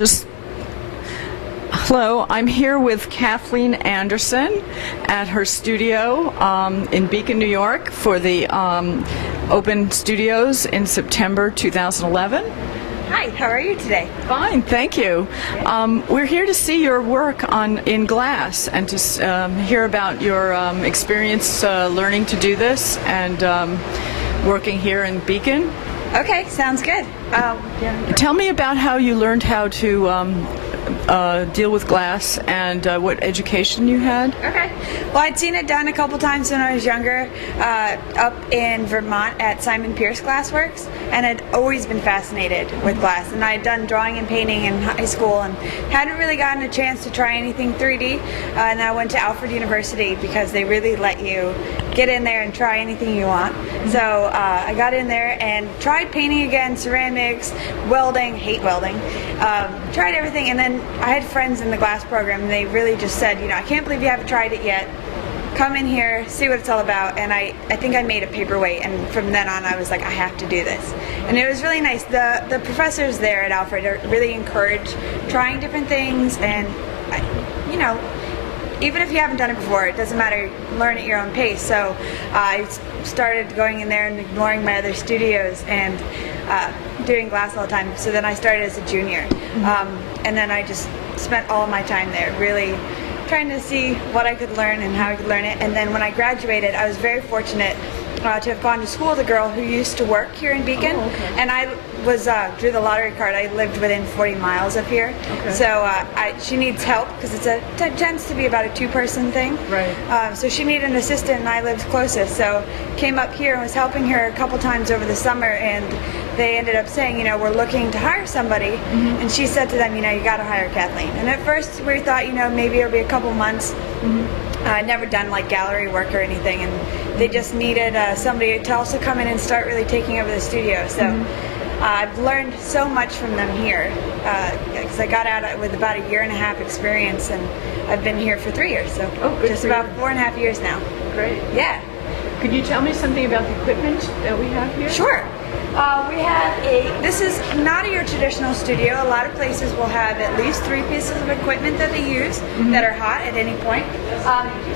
Just Hello, I'm here with Kathleen Anderson at her studio in Beacon, New York for the Open Studios in September 2011. Hi, how are you today? Fine, thank you. We're here to see your work in glass and to hear about your experience learning to do this and working here in Beacon. Okay, sounds good. Tell me about how you learned how to deal with glass and what education you had. Okay. Well, I'd seen it done a couple times when I was younger up in Vermont at Simon Pierce Glassworks, and I'd always been fascinated with glass. And I'd done drawing and painting in high school and hadn't really gotten a chance to try anything 3D. And I went to Alfred University because they really let you get in there and try anything you want. So I got in there and tried painting again, ceramics, welding, hate welding, tried everything, and then I had friends in the glass program and they really just said, you know, I can't believe you haven't tried it yet. Come in here, see what it's all about. And I think I made a paperweight, and from then on I was like, I have to do this. And it was really nice. The professors there at Alfred are really encourage trying different things, and you know, even if you haven't done it before, it doesn't matter, learn at your own pace. So I started going in there and ignoring my other studios and doing glass all the time. So then I started as a junior. And then I just spent all of my time there, really trying to see what I could learn and how I could learn it. And then when I graduated, I was very fortunate to have gone to school with a girl who used to work here in Beacon. Oh, okay. And I was drew the lottery card. I lived within 40 miles of here. Okay. So she needs help because it tends to be about a two-person thing. Right. So she needed an assistant, and I lived closest. So came up here and was helping her a couple times over the summer, and they ended up saying, you know, we're looking to hire somebody. And she said to them, you know, you got to hire Kathleen. And at first we thought, you know, maybe it'll be a couple months. I'd never done like gallery work or anything, and they just needed somebody to also come in and start really taking over the studio. So I've learned so much from them here because I got out with about a year and a half experience, and I've been here for 3 years, so just about 4.5 years now. Great. Yeah. Could you tell me something about the equipment that we have here? Sure. We have this is not your traditional studio. A lot of places will have at least 3 pieces of equipment that they use that are hot at any point.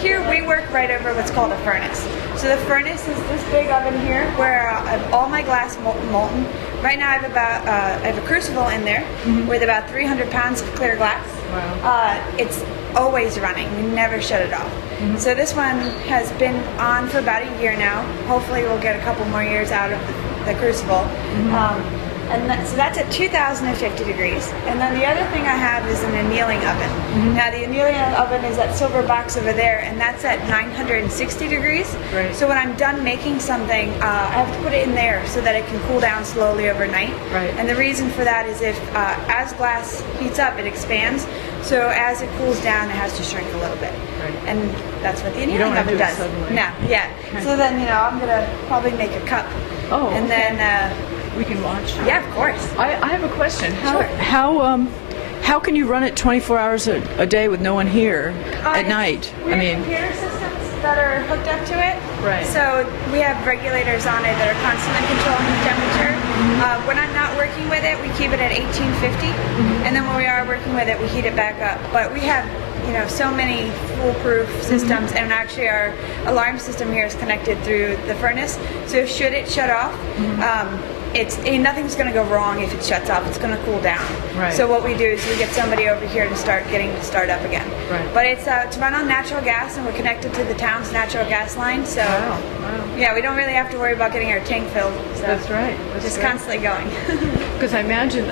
Here we work right over what's called a furnace. So the furnace is this big oven here where I have all my glass molten. Right now I have a crucible in there with about 300 pounds of clear glass. Wow. It's always running. We never shut it off. So this one has been on for about a year now. Hopefully we'll get a couple more years out of the crucible. So that's at 2,050 degrees. And then the other thing I have is an annealing oven. Now the annealing oven is that silver box over there, and that's at 960 degrees. Right. So when I'm done making something, I have to put it in there so that it can cool down slowly overnight. Right. And the reason for that is if as glass heats up, it expands. So as it cools down, it has to shrink a little bit. Right. And that's what the don't annealing wanna oven do it does. suddenly. No, yeah. Okay. So then, you know, I'm gonna probably make a cup. Oh, And okay. then, We can watch. yeah, of course. I have a question. Sure. How can you run it 24 hours a day with no one here at night? We have computer systems that are hooked up to it. Right. So we have regulators on it that are constantly controlling the temperature. When I'm not working with it, we keep it at 1850, and then when we are working with it, we heat it back up. But we have, you know, so many foolproof systems, and actually our alarm system here is connected through the furnace. So should it shut off, nothing's going to go wrong if it shuts off. It's going to cool down. Right. So what we do is we get somebody over here to start up again. Right. But it's run on natural gas, and we're connected to the town's natural gas line. So Wow. yeah, we don't really have to worry about getting our tank filled. So That's right. That's just great. constantly going. Because I imagine,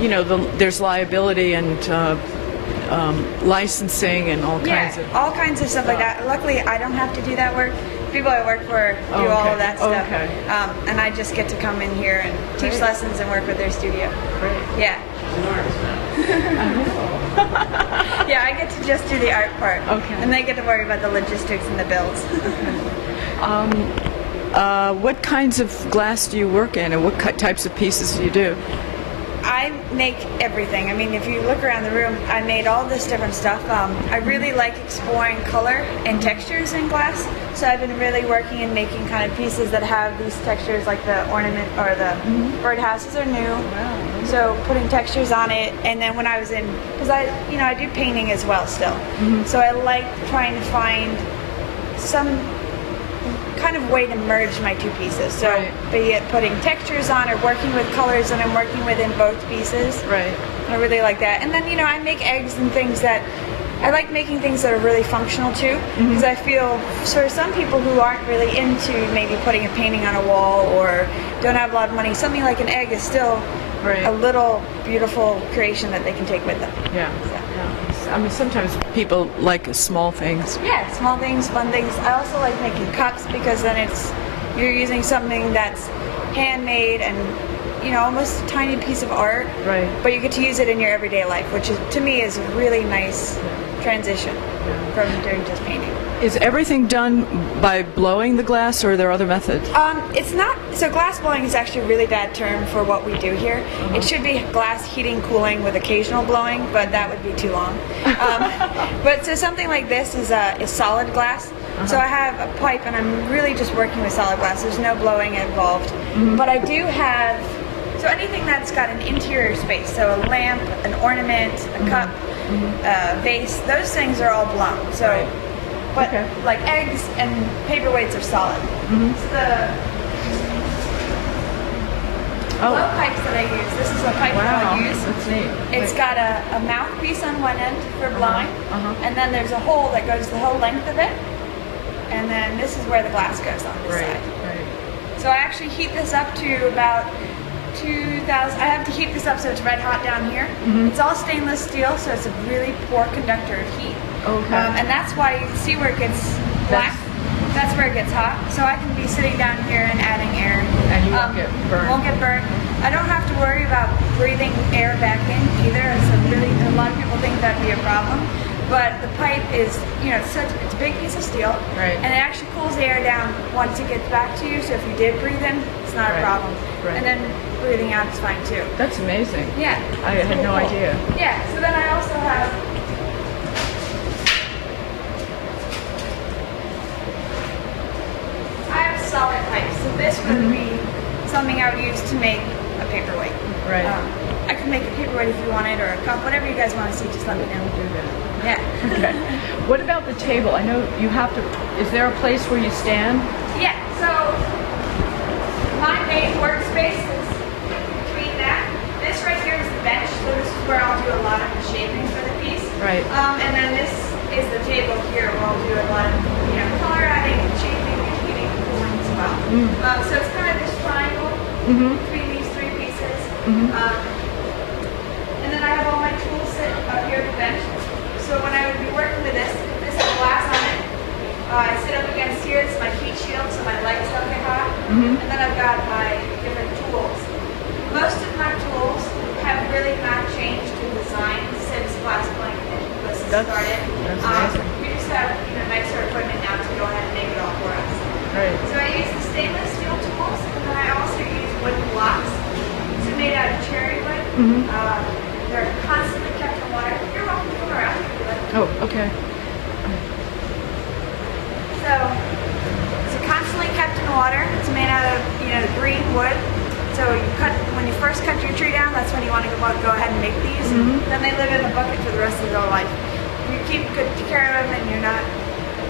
you know, there's liability and licensing and all kinds of. all kinds of stuff like that. Luckily, I don't have to do that work. People I work for do all okay. of that stuff. Okay. And I just get to come in here and teach Great. lessons and work with their studio. Great. Yeah. Yeah, I get to just do the art part. Okay. And they get to worry about the logistics and the bills. What kinds of glass do you work in, and what types of pieces do you do? I make everything. I mean, if you look around the room, I made all this different stuff. I really like exploring color and textures in glass. So I've been really working and making kind of pieces that have these textures, like the ornament or the birdhouses are new. Wow. So putting textures on it, and then when I was in, because I do painting as well still. So I like trying to find some kind of way to merge my two pieces. So Right. be it putting textures on or working with colors that I'm working with in both pieces. Right. I really like that. And then, I make eggs and things that I like making things that are really functional too, because I feel for some people who aren't really into maybe putting a painting on a wall or don't have a lot of money, something like an egg is still Right. a little beautiful creation that they can take with them. Yeah. Yeah. I mean, sometimes people like small things. Yeah, small things, fun things. I also like making cups because then you're using something that's handmade and almost a tiny piece of art. Right. But you get to use it in your everyday life, which is to me is a really nice transition from doing just painting. Is everything done by blowing the glass, or are there other methods? It's not. So glass blowing is actually a really bad term for what we do here. It should be glass heating, cooling with occasional blowing, but that would be too long. But so something like this is solid glass. So I have a pipe, and I'm really just working with solid glass. There's no blowing involved. But I do have. So anything that's got an interior space, so a lamp, an ornament, a cup, a vase, those things are all blown. So. Right. But Okay. like eggs and paperweights are solid. So the blow pipes that I use, this is a pipe that Wow. I use. That's neat. It's got a mouthpiece on one end for blowing, and then there's a hole that goes the whole length of it, and then this is where the glass goes on this Right. side. Right. So I actually heat this up to about 2,000. I have to heat this up so it's red hot down here. It's all stainless steel, so it's a really poor conductor of heat. Okay. And that's why you can see where it gets black. That's where it gets hot. So I can be sitting down here and adding air. And you won't get burned. Won't get burned. I don't have to worry about breathing air back in either. A lot of people think that'd be a problem. But the pipe is, it's a big piece of steel. Right. And it actually cools the air down once it gets back to you. So if you did breathe in, it's not Right. a problem. Right. And then breathing out is fine too. That's amazing. Yeah. I had no Cool. idea. Yeah. So then I also have. I have solid pipes. So this would be something I would use to make a paperweight. Right. I could make a paperweight if you wanted, or a cup, whatever you guys want to see. Just let me know. Do that. Yeah. Okay. What about the table? I know you have to. Is there a place where you stand? Yeah. So my main workspace is between that. This right here is the bench. So this is where I'll do a lot of the shaping for the piece. Right. And then this is the table here where I'll do a lot of color adding and shaping and heating and cooling as well. So it's kind of this triangle between these three pieces. And then I have all my tools sit up here at the bench. So when I would be working with this has glass on it. I sit up against here. This is my heat shield, so my lights don't get hot. And then I've got my different tools. Most of my tools have really not changed in design since glass blowing was started. That's amazing. We just have nicer equipment now to go ahead and make it all for us. Right. So I use the stainless steel tools, and then I also use wooden blocks. So made out of cherry wood. They're constantly kept in water. You're welcome to come around if you like. Oh, okay. So it's constantly kept in water. It's made out of green wood. So when you first cut your tree down, that's when you want to go ahead and make these. Then they live in a bucket for the rest of their life. You keep good care of them, and you're not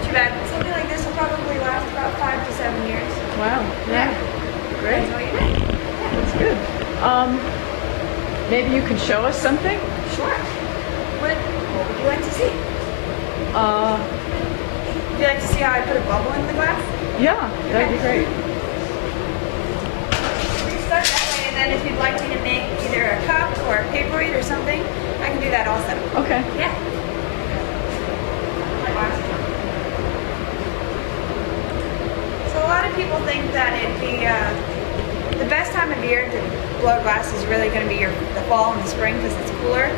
too bad. Something like this will probably last about 5 to 7 years. Wow. Yeah. Great. That's what you do. That's good. Maybe you could show us something? Sure. What would you like to see? Would you like to see how I put a bubble in the glass? Yeah, that'd be great. We start that way, and then if you'd like me to make either a cup or a paperweight or something, I can do that also. Okay. Yeah. So a lot of people think that the best time of year to blow glass is really going to be the fall and the spring because it's cooler.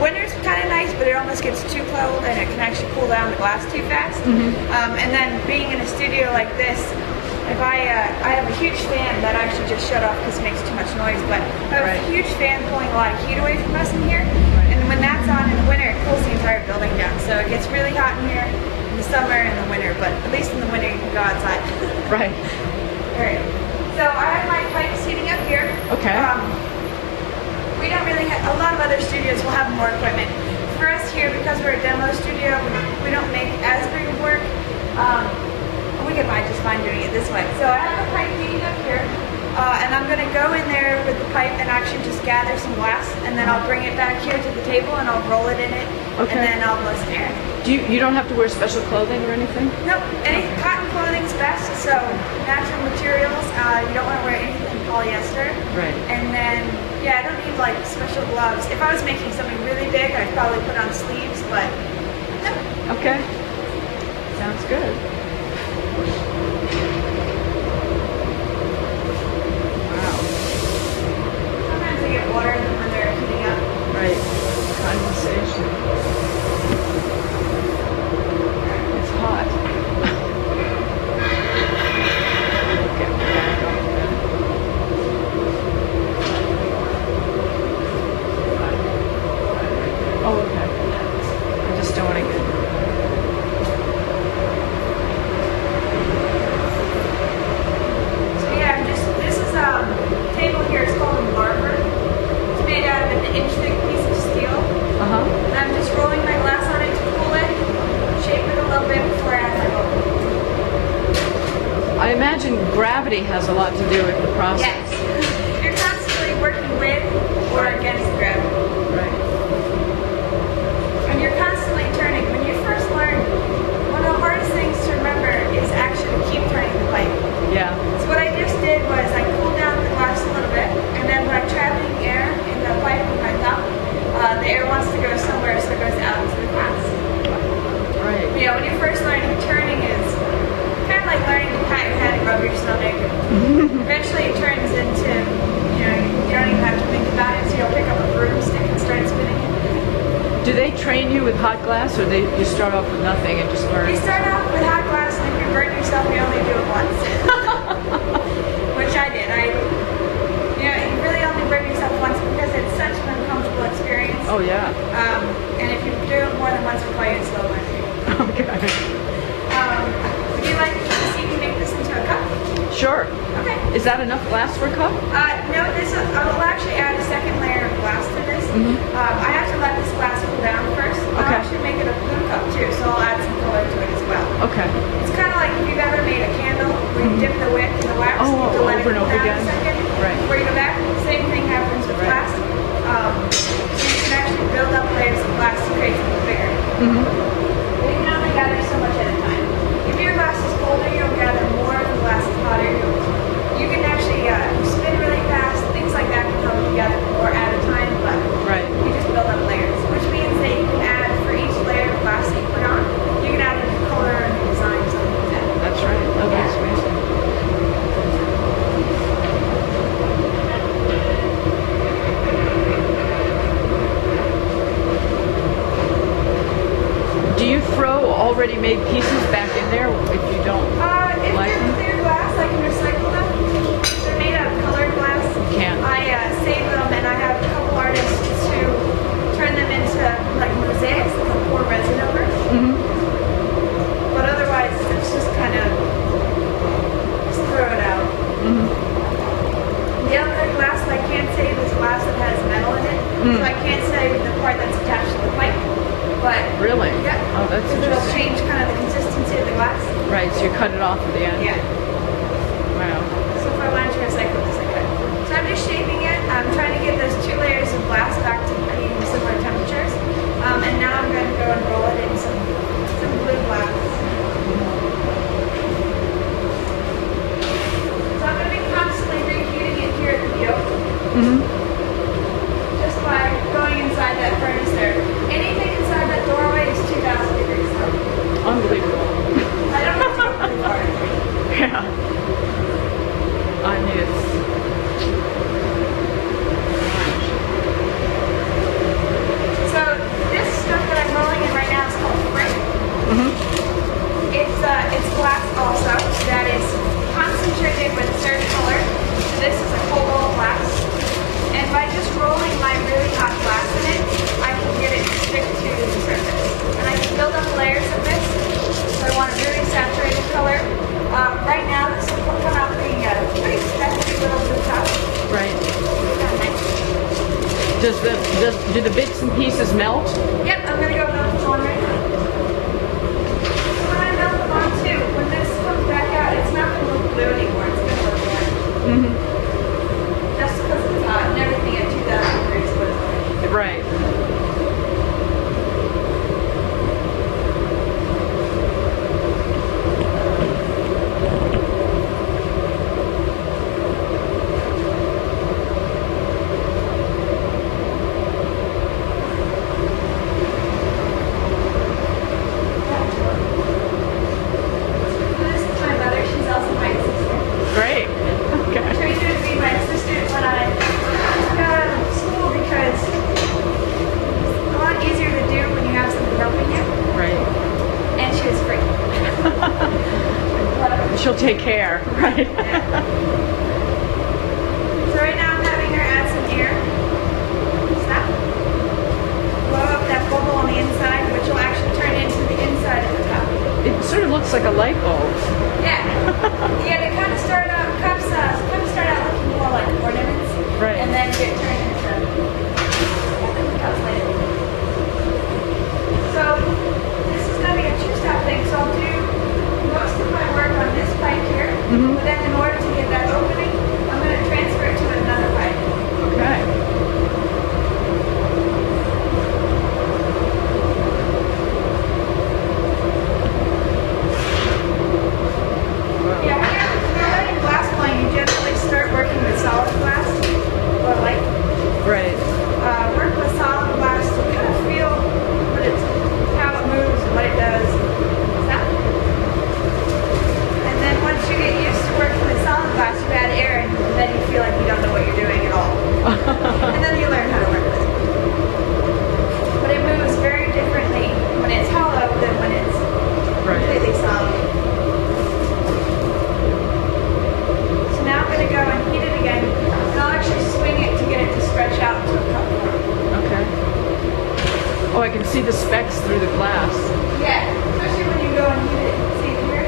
Winter's kind of nice, but it almost gets too cold and it can actually cool down the glass too fast. And then being in a studio like this, if I have a huge fan that I actually just shut off because it makes too much noise, but I have Right. a huge fan pulling a lot of heat away from us in here. And when that's on in the winter, it cools the entire building down. So it gets really hot in here in the summer and the winter, but at least in the winter you can go outside. Right. Alright. So I have my pipes heating up here. Okay. We don't really have, a lot of other studios will have more equipment. For us here, because we're a demo studio, we don't make as big of work. We get by just fine doing it this way. So I have a pipe heating up here, and I'm going to go in there with the pipe and actually just gather some glass, and then I'll bring it back here to the table and I'll roll it in it, Okay. and then I'll blow some air. You don't have to wear special clothing or anything? Nope, any cotton clothing's best, so natural materials, you don't want to wear anything polyester. Right. And then, yeah, I don't need like special gloves. If I was making something really big, I'd probably put on sleeves, but no. Okay. Sounds good. Wow. Sometimes they get water in them when they're heating up. Right. Condensation. It's hot. Get back up there. Oh, okay. I just don't want to get. So yeah, this is table here is called a marker. It's made out of an inch thick piece of steel. Uh-huh. And I'm just rolling my glass on it to cool it, shape it a little bit before I add my bowl. I imagine gravity has a lot to do with the process. Yes. You're constantly working with or against gravity. Right. And you're constantly turning. When you first learn, one of the hardest things to remember is actually to keep turning the pipe. Yeah. So what I just did was I cooled down the glass a little bit, and then when I'm traveling air in the pipe with my thumb, the air wants to go somewhere, so it goes out into the glass. Right. But yeah, when you're first learning, turning is kind of like learning to pat your head and rub your stomach. Eventually it turns into, you don't even have to think about it, so you'll pick up a broomstick and start spinning it. Do they train you with hot glass, or you start off with nothing and just learn? You start off with hot glass, and if you burn yourself, you only do it once. Which I did. You really only burn yourself once because it's such an uncomfortable experience. Oh, yeah. And if you do it more than once, you'll probably get slow burn. Okay. Would you like to see me make this into a cup? Sure. Okay. Is that enough glass for a cup? No, I will actually add a second layer of glass to this. I have to let this glass cool down first. I'll Okay. actually make it a blue cup too, so I'll add some color to it as well. Okay. It's kind of like if you've ever made a candle where you dip the wick in the wax, Oh, you have to let it over and cool over down again. a second Right. before you go back. Same thing happens with Right. glass. So you can actually build up layers of glass to create something bigger. But you can only gather so much at a time. If your glass is colder, you'll gather more. If the glass is hotter, you can actually spin really fast. Things like that can come together more at a time, but Right. you just build up layers, which means that you can add for each layer of glass that you put on, you can add a new color and new design, something like that. That's right. Oh, that's Yeah. amazing. Do you throw already made pieces back in there if you don't If like they're them? clear glass, I can recycle them. If they're made out of colored glass, You can't. I save them, and I have a couple artists who turn them into like mosaics that can pour resin over. But otherwise, it's just kind of just throw it out. The other glass that I can't save is glass that has metal in it, so I can't save the part that's attached to the pipe. But Really? yeah, Oh, that's because it'll interesting. change kind of the consistency of the glass. Right, so you cut it off at the end? Yeah. Wow. So if I wanted to recycle this, I could. So I'm just shaping it. I'm trying to get those two layers of glass back to being similar temperatures. And now I'm going to go and roll it in some blue glass. So I'm going to be constantly reheating it here at the yoke. Just by going inside that furnace there. Anything inside that doorway is 2,000 degrees. Unbelievable. I don't have to go pretty far. Yeah. I mean, it's. So this stuff that I'm rolling in right now is called brick. It's glass also that is constantly Do the bits and pieces melt? Yep, I'm gonna go melt the one right now. When I melt the one too, when this comes back out, it's not gonna look blue anymore. It's gonna look orange. Just because it's hot and everything at 2,000 degrees was orange. Right. This is my mother. She's also my assistant. Great. I Okay. trained her to be my assistant when I got out of school because it's a lot easier to do when you have someone helping you. Right. And she was free. She'll take care. Right. So right now I'm having her add some air. Stop. Blow up that bubble on the inside, which will actually turn into the inside of the cup. It sort of looks like a light bulb. Yeah. Yeah, they kind of start out, cups kind of start out looking more like ornaments. Right. And then get turned into cups later. So this is going to be a two-step thing. So I'll do most of my work on this pipe here. But then in order to get that opening, I'm going to transfer it to another pipe. Okay. Yeah, when you're learning glass blowing, you generally start working with solid glass or light. Right. Work with solid glass to kind of feel how it moves and what it does. Stop. And then once you get used to working with solid glass, you add air and then you feel like you don't know what you're doing at all. And then you learn how to work with it. But it moves very differently when it's hollow than when it's completely solid. So now I'm going to go and heat it again. And I'll actually swing it to get it to stretch out to a cup form. Okay. Oh, I can see the specks through the glass. Yeah, especially when you go and heat it. See it here?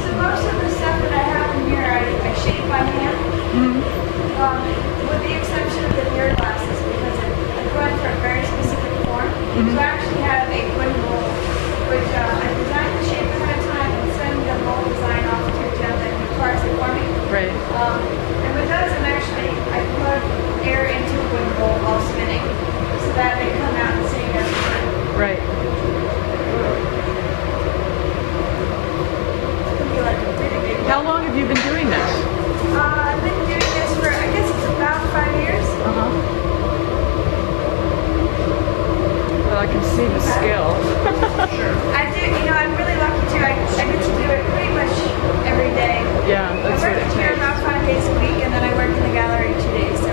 So most of the stuff that I have in here, I shape by hand. With the exception of the mirror glasses, because I'm going for a very specific form. So I actually have a wooden mold, which I designed the shape ahead of time and send the mold design off to Jen that requires it for me. Right. And with those, I plug air into a wooden mold while spinning, so that they come out the same every time. Right. It can be like a really big How long have you been doing this? I've been doing this for, I guess it's about 5 years. Uh-huh. Well, I can see the skill. I do, I'm really lucky too. I get to do it pretty much every day. Yeah, that's I what work it here takes. about 5 days a week, and then I work in the gallery 2 days. So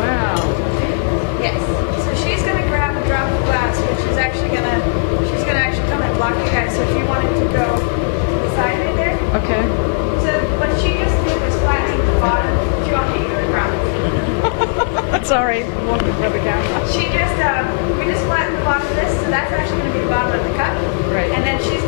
Wow. yes. So she's gonna grab a drop of glass, which is actually she's gonna actually come and block you guys. So if you wanted to go to the side right there. Okay. So what she just did was flattening the bottom. Do you want me to go around? That's all right. One for the camera. She just, we just flattened the bottom of this, so that's actually going to be the bottom of the cup. Right. And then she's